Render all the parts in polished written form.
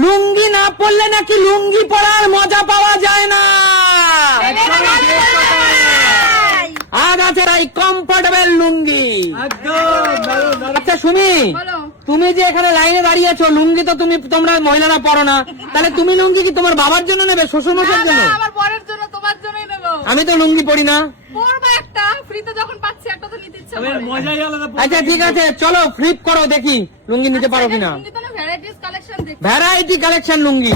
লুঙ্গি না পরলে নাকি লুঙ্গি পরার মজা পাওয়া যায় না। আর আছে তাই কমফোর্টেবল লুঙ্গি। আচ্ছা সুমি, তুমি যে এখানে লাইনে দাঁড়িয়েছো, লুঙ্গি তো তোমরা মহিলারা পরো না, তাহলে তুমি লুঙ্গি কি তোমার বাবার জন্য নেবে, শ্বশুর মশাইয়ের জন্য? আমার বরের জন্য, তোমার জন্যই নেব। আমি তো লুঙ্গি পরি না। পরবো একটা, ফ্রিতে যখন পাচ্ছি একটা তো নিতে ইচ্ছা করে। আচ্ছা ঠিক আছে, চলো ফ্লিপ করো, দেখি লুঙ্গি নিতে পারো কিনা। লুঙ্গি তো না ভ্যারাইটিস কালেকশন দেখি। ভ্যারাইটি কালেকশন লুঙ্গি।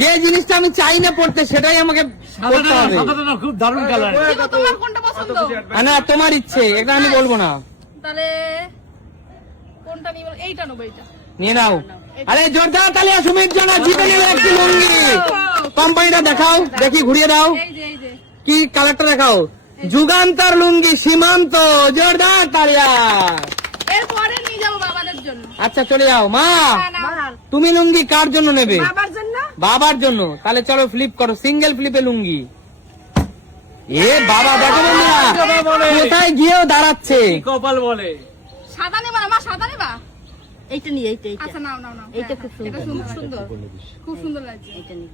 যে জিনিসটা আমি চাই না পড়তে সেটাই আমাকে পড়তে হবে। খুব দারুণ কালার। তোমার কোনটা পছন্দ? না তোমার ইচ্ছে, এটা আমি বলবো না। তাহলে কোনটা নিব? এইটা নেব, এইটা নিয়ে নাও। আরে জোরদার তালি সুমির জন্য, জিতে নেবে একটি লুঙ্গি। কোম্পানিটা দেখাও, দেখি ঘুরিয়ে দাও, এই যে এই যে কি কালারটা দেখাও। যুগান্তর লুঙ্গি সীমান্ত, জোরদার তালিয়া। এরপরে নিয়ে যাবো বাবাদের জন্য। আচ্ছা চলে যাও। মা না, তুমি লুঙ্গি কার জন্য নেবে? বাবার জন্য। বাবার জন্য। তাহলে চলো ফ্লিপ করো, সিঙ্গেল ফ্লিপে লুঙ্গি। এ বাবা, দেখো বন্ধুরা কোথায় গিয়েও দাঁড়াচ্ছে। কপাল বলে। সাদা নেবা না মা? সাদা নেবা? এইটা নি, এইটা এইটা আচ্ছা নাও নাও নাও। এইটা হ্যাঁ, খুব এটা সুন্দর, খুব সুন্দর লাগছে। এইটা নি।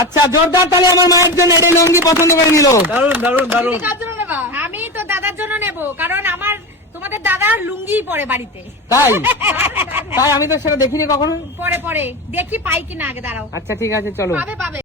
আচ্ছা জোরদার তাহলে আমার মায়ের জন্য এই লুঙ্গি পছন্দ করে নিল। দারুণ দারুণ দারুণ। তুমি কার জন্য নেবা? আমি তো দাদার জন্য নেব, কারণ আমার তোমাদের দাদা লুঙ্গি পরে বাড়িতে। তাই তাই আমি তো সেটা দেখিনি কখনো। পরে পরে দেখি পাই কিনা, আগে দাঁড়াও। আচ্ছা ঠিক আছে চলো। পাবে পাবে।